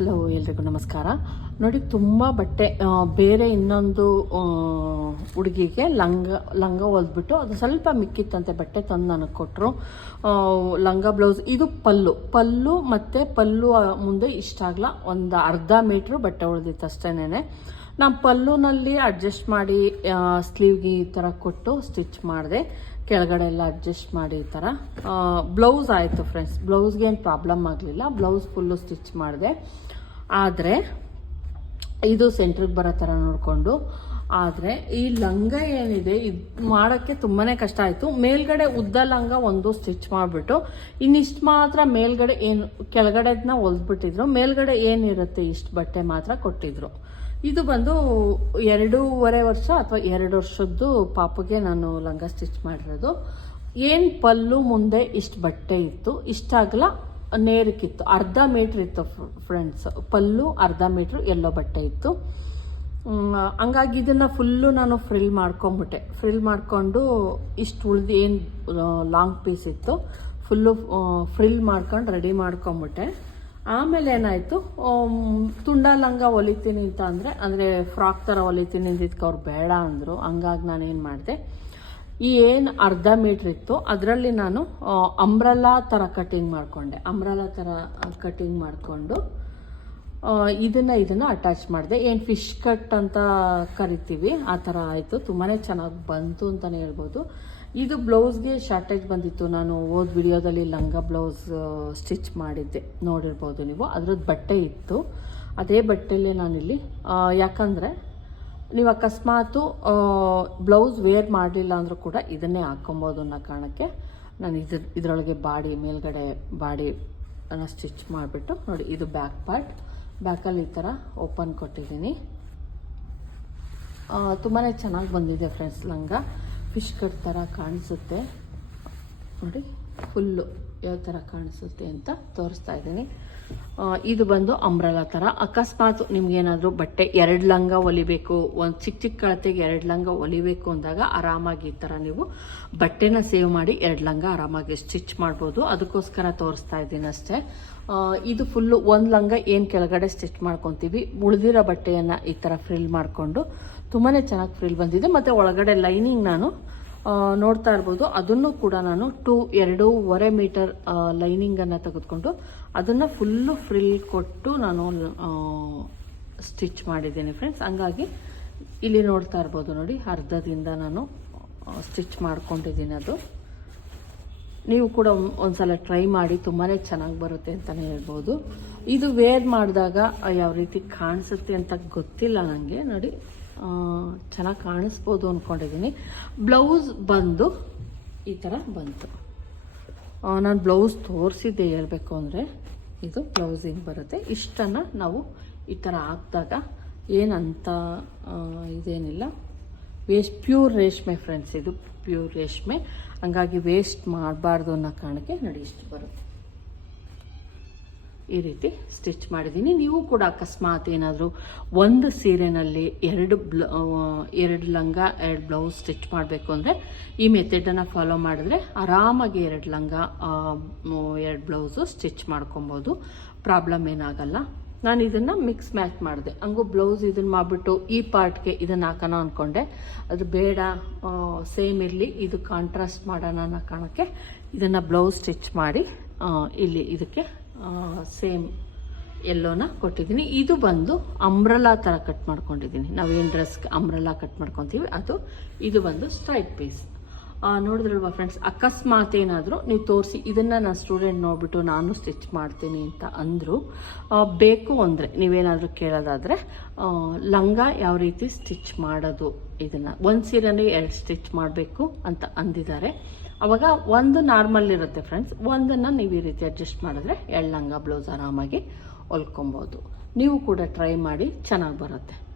Hello ಎಲ್ರಿಗೂ ನಮಸ್ಕಾರ. ನೋಡಿ, ತುಂಬ ಬಟ್ಟೆ ಬೇರೆ ಇನ್ನೊಂದು ಹುಡುಗಿಗೆ ಲಂಗ ಲಂಗ ಹೊಲ್ದ್ಬಿಟ್ಟು ಅದು ಸ್ವಲ್ಪ ಮಿಕ್ಕಿತ್ತಂತೆ ಬಟ್ಟೆ ತಂದು ನನಗೆ ಕೊಟ್ಟರು ಲಂಗ ಬ್ಲೌಸ್, ಇದು ಪಲ್ಲು. ಪಲ್ಲು ಮತ್ತು ಪಲ್ಲು ಮುಂದೆ ಇಷ್ಟ ಆಗಲ್ಲ ಒಂದು ಅರ್ಧ ಮೀಟ್ರ್ ಬಟ್ಟೆ ಉಳಿದಿತ್ತು ಅಷ್ಟೇನೆ ನಾನು ಪಲ್ಲುನಲ್ಲಿ ಅಡ್ಜಸ್ಟ್ ಮಾಡಿ ಸ್ಲೀವ್ಗೆ ಈ ಥರ ಕೊಟ್ಟು ಸ್ಟಿಚ್ ಮಾಡಿದೆ. ಕೆಳಗಡೆ ಎಲ್ಲ ಅಡ್ಜಸ್ಟ್ ಮಾಡಿ ಈ ಥರ ಬ್ಲೌಸ್ ಆಯಿತು ಫ್ರೆಂಡ್ಸ್ ಬ್ಲೌಸ್ಗೆ ಏನು ಪ್ರಾಬ್ಲಮ್ ಆಗಲಿಲ್ಲ. ಬ್ಲೌಸ್ ಫುಲ್ಲು ಸ್ಟಿಚ್ ಮಾಡಿದೆ. ಆದರೆ, ಇದು ಸೆಂಟ್ರಿಗೆ ಬರೋ ಥರ ನೋಡಿಕೊಂಡು. ಆದರೆ, ಈ ಲಂಗ ಏನಿದೆ, ಇದು ಮಾಡೋಕ್ಕೆ ತುಂಬಾ ಕಷ್ಟ ಆಯಿತು. ಮೇಲ್ಗಡೆ ಉದ್ದ ಲಂಗ ಒಂದು ಸ್ಟಿಚ್ ಮಾಡಿಬಿಟ್ಟು, ಇನ್ನಿಷ್ಟು ಮಾತ್ರ ಮೇಲ್ಗಡೆ ಏನು ಕೆಳಗಡೆದನ್ನ ಹೊಲ್ದ್ಬಿಟ್ಟಿದ್ರು. ಮೇಲ್ಗಡೆ ಏನಿರುತ್ತೆ ಇಷ್ಟು ಬಟ್ಟೆ ಮಾತ್ರ ಕೊಟ್ಟಿದ್ರು. ಇದು ಬಂದು ಎರಡೂವರೆ ವರ್ಷ ಅಥವಾ ಎರಡು ವರ್ಷದ್ದು ಪಾಪಗೆ ನಾನು ಲಂಗ ಸ್ಟಿಚ್ ಮಾಡಿರೋದು. ಏನು ಪಲ್ಲು ಮುಂದೆ ಇಷ್ಟು ಬಟ್ಟೆ ಇತ್ತು ಇಷ್ಟಾಗಲ ನೇರಕ್ಕಿತ್ತು, ಅರ್ಧ ಮೀಟ್ರ್ ಇತ್ತು ಫ್ರೆಂಡ್ಸ್. ಪಲ್ಲು, ಅರ್ಧ ಮೀಟ್ರ್ ಎಲ್ಲೋ ಬಟ್ಟೆ ಇತ್ತು. ಹಂಗಾಗಿ ಇದನ್ನು ಫುಲ್ಲು ನಾನು ಫ್ರಿಲ್ ಮಾಡ್ಕೊಂಬಿಟ್ಟೆ. ಫ್ರಿಲ್ ಮಾಡಿಕೊಂಡು ಇಷ್ಟು ಉಳ್ದು ಏನು ಲಾಂಗ್ ಪೀಸ್ ಇತ್ತು, ಫುಲ್ಲು ಫ್ರಿಲ್ ಮಾಡ್ಕೊಂಡು ರೆಡಿ ಮಾಡ್ಕೊಂಬಿಟ್ಟೆ. ಆಮೇಲೆ ಏನಾಯಿತು? ತುಂಡ ಲಂಗ ಹೊಲಿತೀನಿ ಅಂತ ಅಂದರೆ ಅಂದರೆ ಫ್ರಾಕ್ ಥರ ಹೊಲಿತೀನಿ ಅಂದಿದ್ದಕ್ಕೆ ಅವ್ರು ಬೇಡ ಅಂದರು. ಹಂಗಾಗಿ ನಾನು ಏನು ಮಾಡಿದೆ? ಈ ಏನು ಅರ್ಧ ಮೀಟ್ರ್ ಇತ್ತು, ಅದರಲ್ಲಿ ನಾನು ಅಂಬ್ರಲಾ ಥರ ಕಟ್ಟಿಂಗ್ ಮಾಡಿಕೊಂಡೆ. ಅಂಬ್ರಲಾ ಥರ ಕಟ್ಟಿಂಗ್ ಮಾಡಿಕೊಂಡು ಇದನ್ನು ಇದನ್ನು ಅಟ್ಯಾಚ್ ಮಾಡಿದೆ. ಏನು ಫಿಶ್ ಕಟ್ ಅಂತ ಕರಿತೀವಿ, ಆ ಥರ ಆಯಿತು. ತುಂಬಾ ಚೆನ್ನಾಗಿ ಬಂತು ಅಂತಲೇ ಹೇಳ್ಬೋದು. ಇದು ಬ್ಲೌಸ್ಗೆ ಶಾರ್ಟೇಜ್ ಬಂದಿತ್ತು. ನಾನು ಹೋದ ವಿಡಿಯೋದಲ್ಲಿ ಲಂಗ ಬ್ಲೌಸ್ ಸ್ಟಿಚ್ ಮಾಡಿದ್ದೆ. ನೋಡಿರ್ಬೋದು ನೀವು. ಅದ್ರದ್ದು ಬಟ್ಟೆ ಇತ್ತು. ಅದೇ ಬಟ್ಟೆಯಲ್ಲೇ ನಾನಿಲ್ಲಿ ಯಾಕಂದರೆ ನೀವು ಅಕಸ್ಮಾತು ಬ್ಲೌಸ್ ವೇರ್ ಮಾಡಲಿಲ್ಲ ಅಂದರೂ ಕೂಡ ಇದನ್ನೇ ಹಾಕ್ಕೊಬೋದು ಅನ್ನೋ ಕಾರಣಕ್ಕೆ ನಾನು ಇದ್ರ ಇದರೊಳಗೆ ಬಾಡಿ, ಮೇಲ್ಗಡೆ ಬಾಡಿ ಸ್ಟಿಚ್ ಮಾಡಿಬಿಟ್ಟು, ನೋಡಿ ಇದು ಬ್ಯಾಕ್ ಪಾರ್ಟ್ ಬ್ಯಾಕಲ್ಲಿ ಈ ಥರ ಓಪನ್ ಕೊಟ್ಟಿದ್ದೀನಿ. ತುಂಬಾ ಚೆನ್ನಾಗಿ ಬಂದಿದೆ ಫ್ರೆಂಡ್ಸ್ ಲಂಗ. ಫಿಶ್ ಕಟ್ ಥರ ಕಾಣಿಸುತ್ತೆ. ನೋಡಿ ಫುಲ್ಲು ಯಾವ ಥರ ಕಾಣಿಸುತ್ತೆ ಅಂತ ತೋರಿಸ್ತಾ ಇದ್ದೀನಿ. ಇದು ಬಂದು ಅಂಬ್ರಲಾ ಥರ ಅಕಸ್ಮಾತ್ ನಿಮ್ಗೇನಾದರೂ ಬಟ್ಟೆ ಎರಡು ಲಂಗ ಹೊಲಿಬೇಕು ಒಂದು ಚಿಕ್ಕ ಚಿಕ್ಕ ಕಳತೆಗೆ ಎರಡು ಲಂಗ ಹೊಲಿಬೇಕು ಅಂದಾಗ ಆರಾಮಾಗಿ ಈ ಥರ ನೀವು ಬಟ್ಟೆನ ಸೇವ್ ಮಾಡಿ ಎರಡು ಲಂಗ ಆರಾಮಾಗಿ ಸ್ಟಿಚ್ ಮಾಡ್ಬೋದು. ಅದಕ್ಕೋಸ್ಕರ ತೋರಿಸ್ತಾ ಇದ್ದೀನಿ ಅಷ್ಟೇ. ಇದು ಫುಲ್ಲು ಒಂದು ಲಂಗ ಏನು ಕೆಳಗಡೆ ಸ್ಟಿಚ್ ಮಾಡ್ಕೊತೀವಿ. ಉಳಿದಿರೋ ಬಟ್ಟೆಯನ್ನು ಈ ಥರ ಫ್ರಿಲ್ ಮಾಡಿಕೊಂಡು ತುಂಬಾ ಚೆನ್ನಾಗಿ ಫ್ರಿಲ್ ಬಂದಿದೆ. ಮತ್ತು ಒಳಗಡೆ ಲೈನಿಂಗ್ ನಾನು ನೋಡ್ತಾ ಇರ್ಬೋದು. ಅದನ್ನು ಕೂಡ ನಾನು ಟೂ ಎರಡೂವರೆ ಮೀಟರ್ ಲೈನಿಂಗನ್ನು ತೆಗೆದುಕೊಂಡು ಅದನ್ನು ಫುಲ್ಲು ಫ್ರಿಲ್ ಕೊಟ್ಟು ನಾನು ಸ್ಟಿಚ್ ಮಾಡಿದ್ದೀನಿ ಫ್ರೆಂಡ್ಸ್. ಹಂಗಾಗಿ ಇಲ್ಲಿ ನೋಡ್ತಾ ಇರ್ಬೋದು ನೋಡಿ, ಅರ್ಧದಿಂದ ನಾನು ಸ್ಟಿಚ್ ಮಾಡ್ಕೊಂಡಿದ್ದೀನಿ ಅದು. ನೀವು ಕೂಡ ಒಂದ್- ಒಂದ್ಸಲ ಟ್ರೈ ಮಾಡಿ ತುಂಬಾ ಚೆನ್ನಾಗಿ ಬರುತ್ತೆ ಅಂತಲೇ ಹೇಳ್ಬೋದು. ಇದು ವೇರ್ ಮಾಡಿದಾಗ ಯಾವ ರೀತಿ ಕಾಣಿಸುತ್ತೆ ಅಂತ ಗೊತ್ತಿಲ್ಲ ನನಗೆ ನೋಡಿ ಚೆನ್ನಾಗಿ ಕಾಣಿಸ್ಬೋದು ಅಂದ್ಕೊಂಡಿದ್ದೀನಿ ಬ್ಲೌಸ್ ಬಂದು ಈ ಥರ ಬಂತು. ನಾನು ಬ್ಲೌಸ್ ತೋರಿಸಿದ್ದೆ ಹೇಳಬೇಕು ಅಂದರೆ ಇದು ಬ್ಲೌಸಿಂಗ್ ಬರುತ್ತೆ. ಇಷ್ಟನ್ನು ನಾವು ಈ ಥರ ಹಾಕಿದಾಗ ಏನಂತ ಇದೇನಿಲ್ಲ. ವೇಸ್ಟ್, ಪ್ಯೂರ್ ರೇಷ್ಮೆ ಫ್ರೆಂಡ್ಸ್ ಇದು ಪ್ಯೂರ್ ರೇಷ್ಮೆ. ಹಂಗಾಗಿ ವೇಸ್ಟ್ ಮಾಡಬಾರ್ದು ಅನ್ನೋ ಕಾರಣಕ್ಕೆ ನೋಡಿ ಇಷ್ಟು ಬರುತ್ತೆ. ಈ ರೀತಿ ಸ್ಟಿಚ್ ಮಾಡಿದ್ದೀನಿ. ನೀವು ಕೂಡ ಅಕಸ್ಮಾತ್ ಏನಾದರೂ ಒಂದು ಸೀರೆನಲ್ಲಿ ಎರಡು ಬ್ಲ ಎರಡು ಲಂಗ, ಎರಡು ಬ್ಲೌಸ್ ಸ್ಟಿಚ್ ಮಾಡಬೇಕು ಅಂದರೆ ಈ ಮೆಥಡನ್ನು ಫಾಲೋ ಮಾಡಿದ್ರೆ ಆರಾಮಾಗಿ ಎರಡು ಲಂಗ ಎರಡು ಬ್ಲೌಸು ಸ್ಟಿಚ್ ಮಾಡ್ಕೊಬೋದು. ಪ್ರಾಬ್ಲಮ್ ಏನಾಗಲ್ಲ. ನಾನು ಇದನ್ನು ಮಿಕ್ಸ್ ಮ್ಯಾಚ್ ಮಾಡಿದೆ. ಹಂಗೂ ಬ್ಲೌಸ್ ಇದನ್ನು ಮಾಡಿಬಿಟ್ಟು ಈ ಪಾರ್ಟ್ಗೆ ಇದನ್ನು ಹಾಕೋಣ ಅಂದ್ಕೊಂಡೆ ಅದು ಬೇಡ ಸೇಮ್ ಇರಲಿ ಇದು ಕಾಂಟ್ರಾಸ್ಟ್ ಮಾಡೋಣ ಅನ್ನೋ ಕಾರಣಕ್ಕೆ ಇದನ್ನು ಬ್ಲೌಸ್ ಸ್ಟಿಚ್ ಮಾಡಿ ಇಲ್ಲಿ ಇದಕ್ಕೆ ಸೇಮ್ ಎಲ್ಲೋನ ಕೊಟ್ಟಿದ್ದೀನಿ. ಇದು ಬಂದು ಅಂಬ್ರಲಾ ಥರ ಕಟ್ ಮಾಡ್ಕೊಂಡಿದ್ದೀನಿ. ನಾವೇನು ಡ್ರೆಸ್ ಅಂಬ್ರಲಾ ಕಟ್ ಮಾಡ್ಕೊತೀವಿ, ಅದು ಇದು ಬಂದು ಸ್ಟ್ರೈಟ್ ಪೀಸ್ ನೋಡಿದ್ರಲ್ವಾ ಫ್ರೆಂಡ್ಸ್ ಅಕಸ್ಮಾತ್ ಏನಾದರೂ ನೀವು ತೋರಿಸಿ, ಇದನ್ನು ನಾನು ಸ್ಟೂಡೆಂಟ್ ನೋಡಿಬಿಟ್ಟು ನಾನು ಸ್ಟಿಚ್ ಮಾಡ್ತೀನಿ ಅಂತ ಅಂದರು ಬೇಕು ಅಂದರೆ ನೀವೇನಾದರೂ ಕೇಳೋದಾದರೆ ಲಂಗ ಯಾವ ರೀತಿ ಸ್ಟಿಚ್ ಮಾಡೋದು, ಇದನ್ನು. ಒಂದು ಸೀರೆನೇ ಎರಡು ಸ್ಟಿಚ್ ಮಾಡಬೇಕು ಅಂತ ಅಂದಿದ್ದಾರೆ. ಅವಾಗ ಒಂದು ನಾರ್ಮಲ್ ಇರುತ್ತೆ ಫ್ರೆಂಡ್ಸ್ ಒಂದನ್ನು ನೀವು ಈ ರೀತಿ ಅಡ್ಜಸ್ಟ್ ಮಾಡಿದ್ರೆ ಎಳ್ಳಂಗ ಬ್ಲೌಸ್ ಆರಾಮಾಗಿ ಹೊಲ್ಕೊಬೋದು. ನೀವು ಕೂಡ ಟ್ರೈ ಮಾಡಿ, ಚೆನ್ನಾಗಿ ಬರುತ್ತೆ.